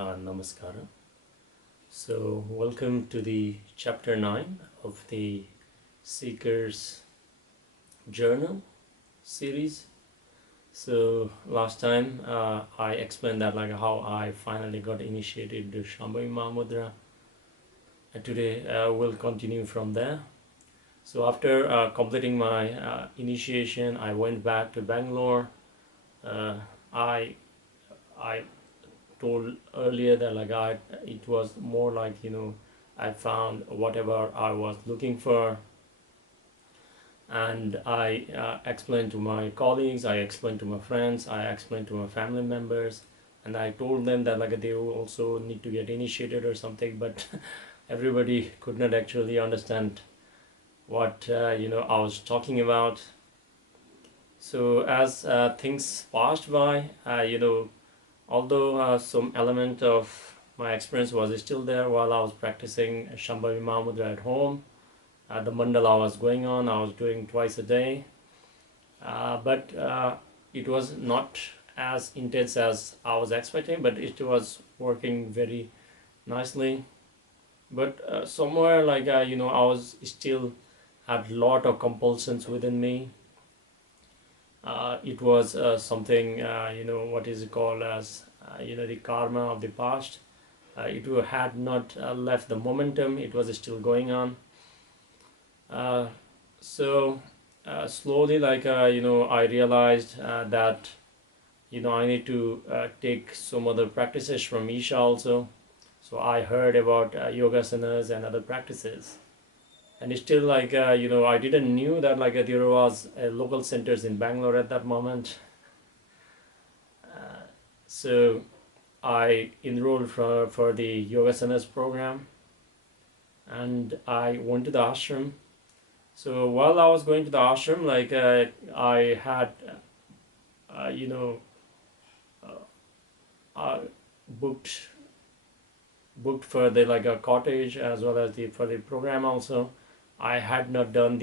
Namaskara. So, welcome to the chapter 9 of the Seeker's Journal series. So, last time I explained that like how I finally got initiated to Shambhavi Mahamudra, and today we'll continue from there. So, after completing my initiation, I went back to Bangalore. Uh, I I told earlier that it was more like I found whatever I was looking for, and I explained to my colleagues, I explained to my friends, I explained to my family members, and I told them that like they will also need to get initiated or something, but everybody could not actually understand what I was talking about. So as things passed by, although some element of my experience was still there while I was practicing Shambhavi Mahamudra at home. The mandala was going on, I was doing twice a day, but it was not as intense as I was expecting, but it was working very nicely. But somewhere I was still had lot of compulsions within me. It was something, what is it called as, the karma of the past. It had not left the momentum, it was still going on. So slowly, I realized that, I need to take some other practices from Isha also. So I heard about yogasanas and other practices. And it's still I didn't knew that there was local centers in Bangalore at that moment. So I enrolled for the Yogasanas program, and I went to the ashram. So while I was going to the ashram, I had, you know, booked for the like a cottage as well as for the program also. I had not done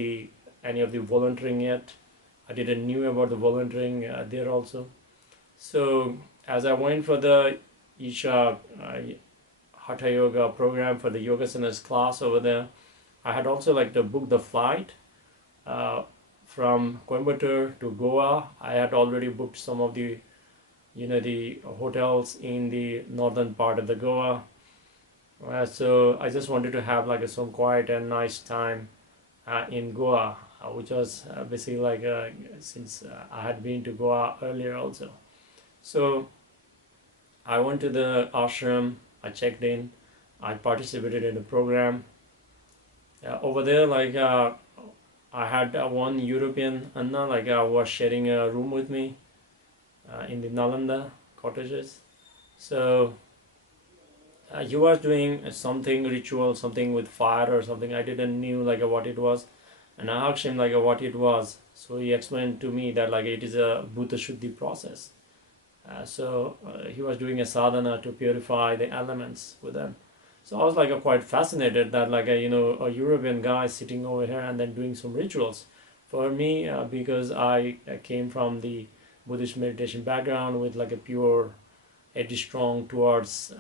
any of the volunteering yet. I didn't knew about the volunteering there also. So as I went for the Isha Hatha Yoga program for the Yogasanas class over there, I had also to book the flight from Coimbatore to Goa. I had already booked some of the the hotels in the northern part of the Goa. So I just wanted to have some quiet and nice time in Goa, which was basically since I had been to Goa earlier also. So I went to the ashram, I checked in, I participated in the program. Over there, I had one European Anna, was sharing a room with me in the Nalanda cottages. So he was doing something ritual, something with fire or something. I didn't knew what it was, and I asked him what it was. So he explained to me that it is a Bhuta Shuddhi process. So he was doing a sadhana to purify the elements with them. So I was quite fascinated that a European guy sitting over here and then doing some rituals. For me, because I came from the Buddhist meditation background with a pure, edgy strong towards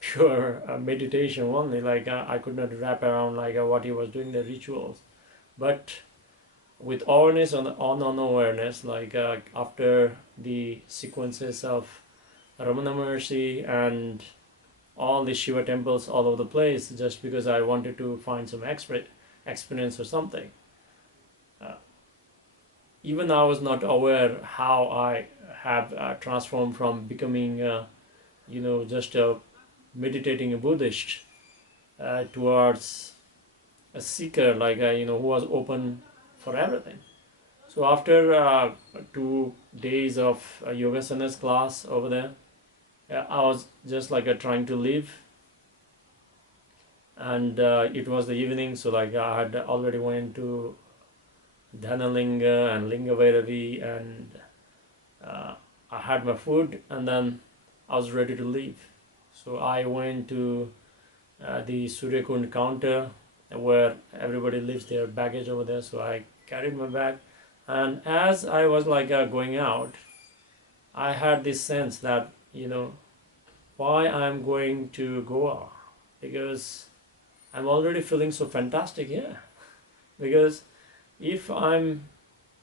pure meditation only. I could not wrap around what he was doing the rituals, but with awareness on awareness, after the sequences of Ramana Maharshi and all the Shiva temples all over the place, just because I wanted to find some experience or something. Even I was not aware how I have transformed from becoming, just a meditating a Buddhist towards a seeker, who was open for everything. So after 2 days of Yogasanas class over there, I was just trying to live, and it was the evening, so I had already went to Dhanalinga and Linga Vairavi, and I had my food, and then I was ready to leave. So I went to the Suryakund counter where everybody leaves their baggage over there. So I carried my bag, and as I was going out, I had this sense that why I'm going to Goa, because I'm already feeling so fantastic here. Because if I'm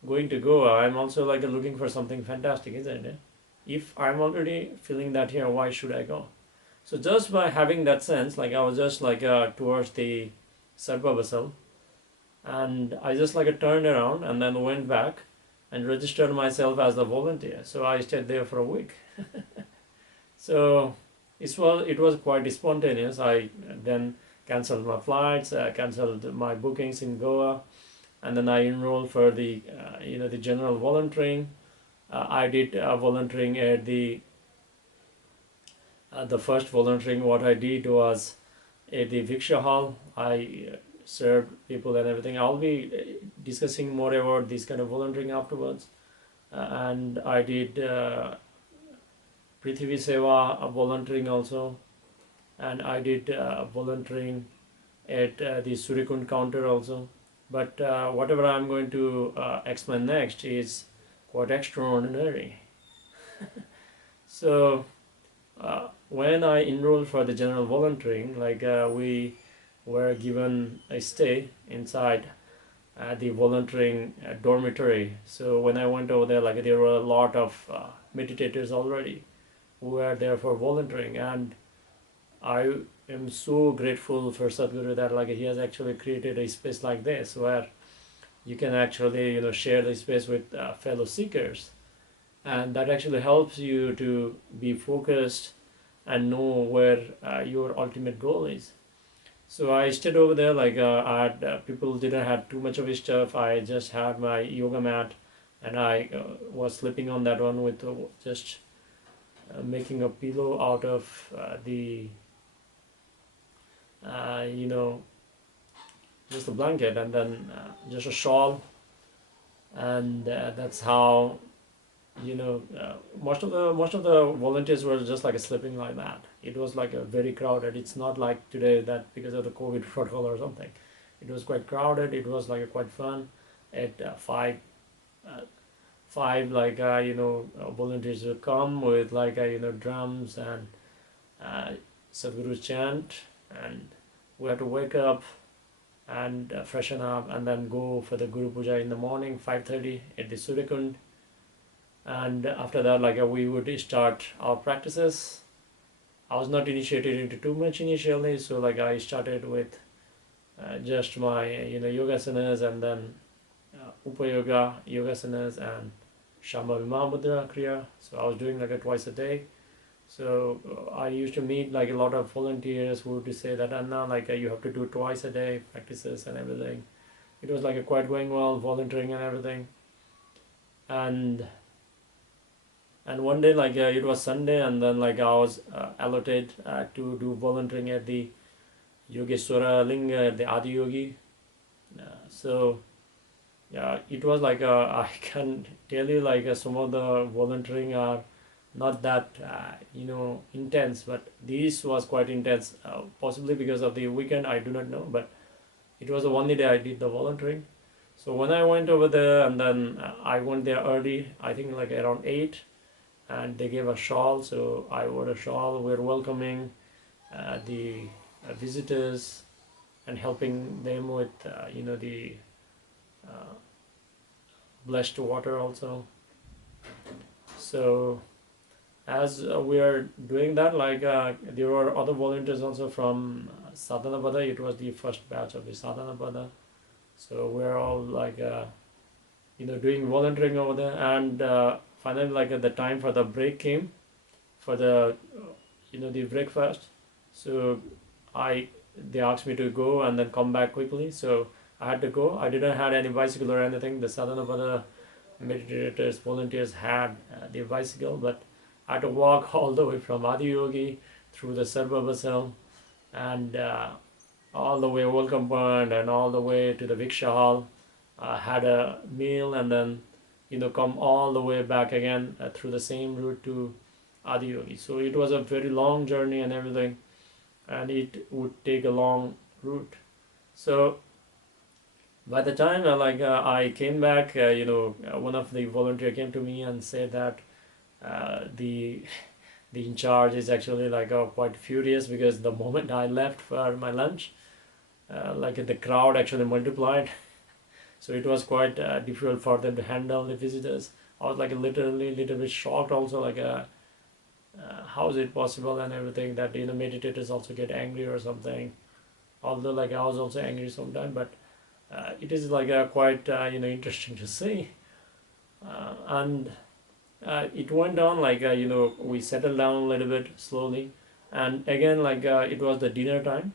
going to Goa, I'm also like looking for something fantastic, isn't it? If I'm already feeling that here, why should I go? So just by having that sense, like I was just like towards the Sarpa vessel, and I just like turned around and then went back and registered myself as a volunteer. So I stayed there for a week. So it was quite spontaneous. I then canceled my flights, canceled my bookings in Goa, and then I enrolled for the the general volunteering. I did volunteering at the first volunteering. What I did was at the Viksha Hall. I served people and everything. I'll be discussing more about this kind of volunteering afterwards. And I did Prithvi Seva volunteering also, and I did volunteering at the Surikund counter also. But whatever I'm going to explain next is quite extraordinary. So when I enrolled for the general volunteering, like we were given a stay inside the volunteering dormitory. So when I went over there, like there were a lot of meditators already who were there for volunteering, and I am so grateful for Sadhguru that like he has actually created a space like this where you can actually share the space with fellow seekers, and that actually helps you to be focused and know where your ultimate goal is. So I stayed over there, like I had people didn't have too much of his stuff. I just had my yoga mat, and I was sleeping on that one with just making a pillow out of the you know just a blanket, and then just a shawl, and that's how most of the volunteers were just like sleeping like that. It was like a very crowded. It's not like today that because of the COVID protocol or something. It was quite crowded. It was like quite fun. At five like volunteers would come with like drums and uh, Sadhguru chant, and we had to wake up and freshen up and then go for the Guru Puja in the morning 5:30 at the Suryakund. And after that, like we would start our practices. I was not initiated into too much initially, so like I started with just my yogasanas, and then upayoga yogasanas and shama mudra kriya. So I was doing like a twice a day. So I used to meet like a lot of volunteers who would say that, and now like you have to do twice a day practices and everything. It was like a quite going well, volunteering and everything. And one day like it was Sunday, and then like I was allotted to do volunteering at the Yogeswar Linga at the Adi Yogi. So yeah, it was like I can tell you like some of the volunteering are not that intense, but this was quite intense, possibly because of the weekend, I do not know, but it was the only day I did the volunteering. So when I went over there, and then I went there early, I think like around 8, and they gave a shawl, so I wore a shawl. We're welcoming the visitors and helping them with the uh, blessed water also. So as we are doing that, like there were other volunteers also from Sadhanapada. It was the first batch of the Sadhanapada. So we're all like doing volunteering over there, and finally like the time for the break came for the the breakfast. So they asked me to go and then come back quickly, so I had to go. I didn't have any bicycle or anything. The Sadhanapada meditators, volunteers had the bicycle, but I had to walk all the way from Adi Yogi through the Sarva Basal, and all the way welcome point, and all the way to the Viksha Hall. Had a meal, and then come all the way back again through the same route to Adi Yogi. So it was a very long journey and everything, and it would take a long route. So by the time I came back, one of the volunteer came to me and said that the the in charge is actually like quite furious because the moment I left for my lunch, like the crowd actually multiplied. So it was quite difficult for them to handle the visitors. I was like literally little bit shocked also, like how is it possible and everything that meditators also get angry or something. Although like I was also angry sometimes, but it is like quite interesting to see. And it went on like we settled down a little bit slowly, and again like it was the dinner time,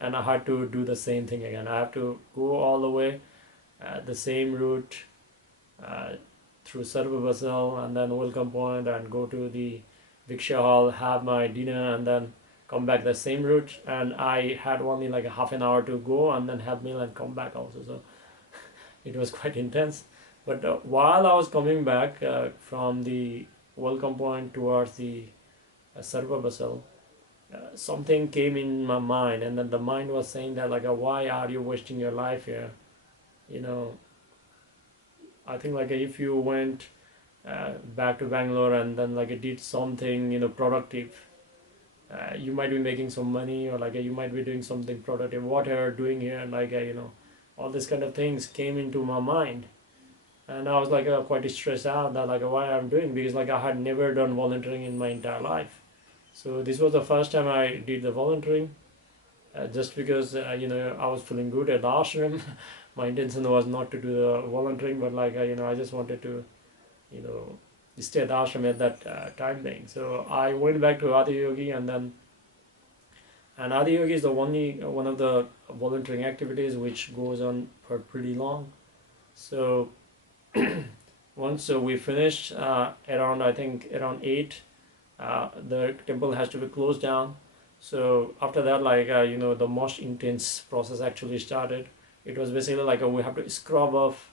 and I had to do the same thing again. I have to go all the way the same route uh, through Sarva Basel and then Welcome Point and go to the Viksha Hall, have my dinner, and then come back the same route. And I had only like a half an hour to go and then have meal and come back also. So it was quite intense. But while I was coming back from the Welcome Point towards the Sarva Basel, something came in my mind, and then the mind was saying that like, why are you wasting your life here? You know, I think like if you went back to Bangalore and then like did something productive, you might be making some money, or like you might be doing something productive. What are you doing here? And like all these kind of things came into my mind, and I was like quite stressed out that like why I'm doing, because like I had never done volunteering in my entire life. So this was the first time I did the volunteering, just because I was feeling good at the ashram. My intention was not to do the volunteering, but like I just wanted to you know stay at the ashram at that time being. So I went back to Adi Yogi, and Adi Yogi is the only one of the volunteering activities which goes on for pretty long. So once we finished around, I think around 8, the temple has to be closed down. So after that, like the most intense process actually started. It was basically like we have to scrub off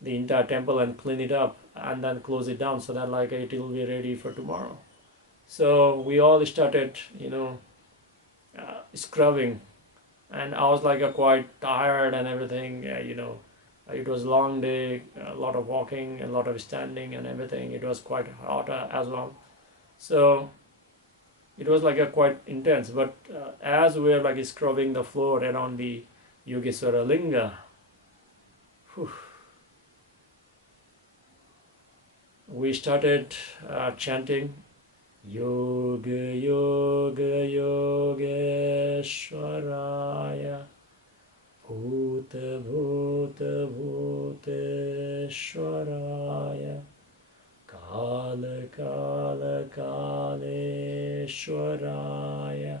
the entire temple and clean it up and then close it down so that like it will be ready for tomorrow. So we all started scrubbing, and I was like quite tired and everything. It was a long day, a lot of walking, a lot of standing and everything. It was quite hot as well. So it was like a quite intense. But as we were like scrubbing the floor around the Yogeswar Linga, whew, we started chanting Yoga Yoga Yogeshwaraya Bhuta Bhuta Bhuteshwaraya Kala Kala Kaleshwaraya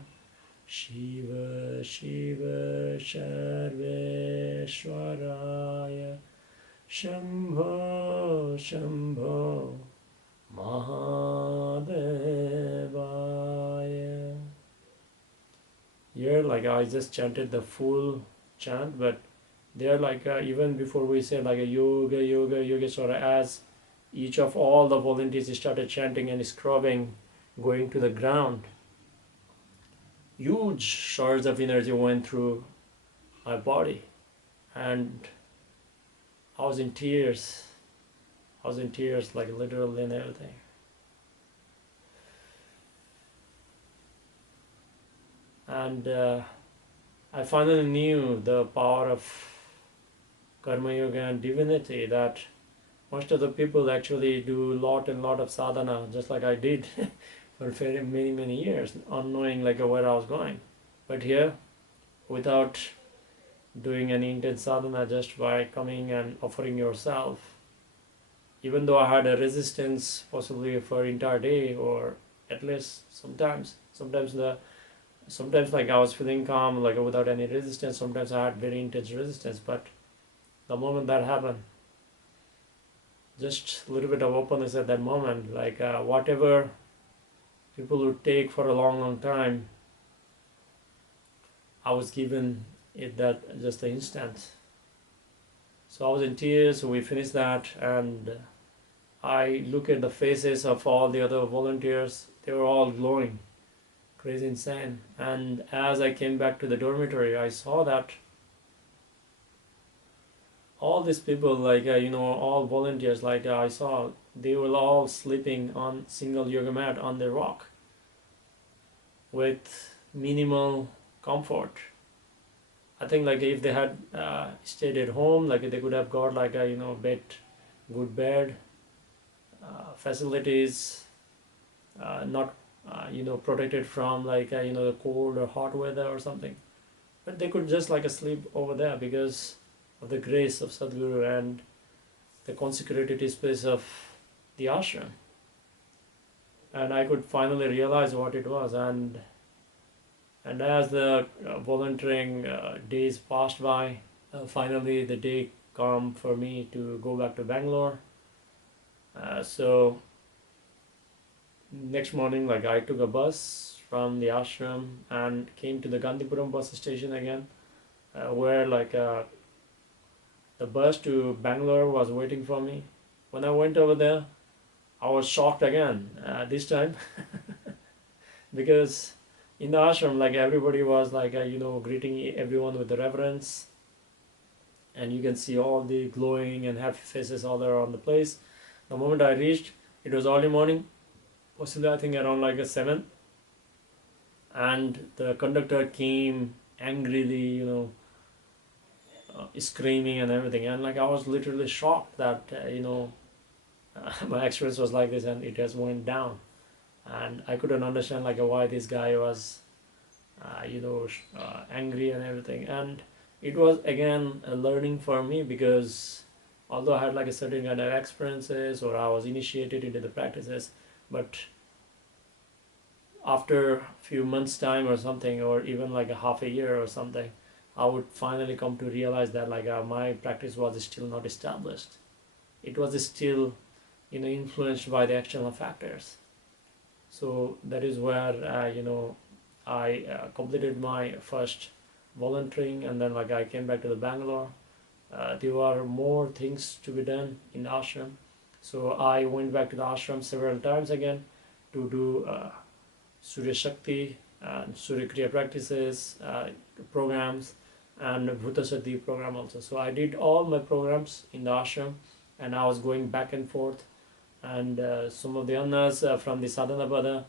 Shiva Shiva Sarveshwaraya Shambho Shambho Mahadevaya. Here like I just chanted the full chant, but there like even before we say like a yoga yoga yogeswara, as each of all the volunteers started chanting and scrubbing, going to the ground, huge shards of energy went through my body, and I was in tears. I was in tears, like literally and everything. And I finally knew the power of karma yoga and divinity, that most of the people actually do lot and lot of sadhana, just like I did for very many, many years, unknowing like where I was going. But here, without doing any intense sadhana, just by coming and offering yourself, even though I had a resistance possibly for entire day, or at least sometimes like I was feeling calm, like without any resistance. Sometimes I had very intense resistance, but the moment that happened, just a little bit of openness at that moment, like whatever people would take for a long, long time, I was given it that just the instant. So I was in tears. We finished that, and I look at the faces of all the other volunteers. They were all glowing, crazy insane. And as I came back to the dormitory, I saw that all these people, like all volunteers, like I saw, they were all sleeping on single yoga mat on the rock with minimal comfort. I think like if they had stayed at home, like they could have got like a bed, good bed, facilities, not protected from like the cold or hot weather or something. But they could just like sleep over there because of the grace of Sadhguru and the consecrated space of the ashram. And I could finally realize what it was. And as the volunteering days passed by, finally the day come for me to go back to Bangalore. So next morning, like I took a bus from the ashram and came to the Gandhipuram bus station again, where like the bus to Bangalore was waiting for me. When I went over there, I was shocked again this time because in the ashram, like everybody was like greeting everyone with the reverence, and you can see all the glowing and happy faces all around the place. The moment I reached, it was early morning, possibly I think around like a 7, and the conductor came angrily, screaming and everything, and like I was literally shocked that my experience was like this and it has went down, and I couldn't understand like why this guy was angry and everything. And it was again a learning for me, because although I had like a certain kind of experiences or I was initiated into the practices, but after a few months time or something, or even like a half a year or something, I would finally come to realize that like my practice was still not established. It was still influenced by the external factors. So that is where I completed my first volunteering, and then like I came back to the Bangalore. There were more things to be done in the ashram, so I went back to the ashram several times again to do Surya Shakti and Surya Kriya practices, programs, and Bhutasati program also. So I did all my programs in the ashram, and I was going back and forth. And some of the annas from the Sadhana Pada,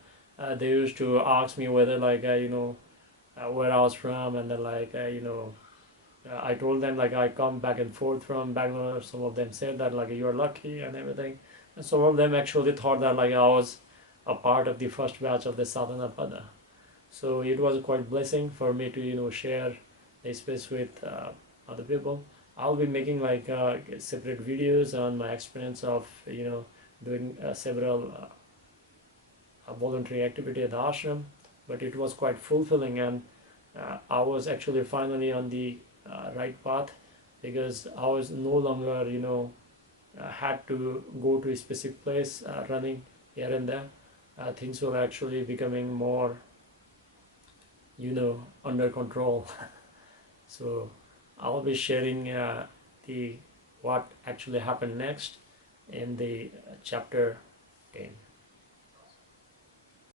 they used to ask me whether like where I was from, and then like I told them like I come back and forth from Bangalore. Some of them said that like you're lucky and everything, and some of them actually thought that like I was a part of the first batch of the Sadhana Pada. So it was quite blessing for me to share the space with other people. I'll be making like separate videos on my experience of doing several voluntary activity at the ashram, but it was quite fulfilling, and I was actually finally on the right path, because I was no longer had to go to a specific place running here and there. Things were actually becoming more under control. So I'll be sharing the what actually happened next in the chapter 10.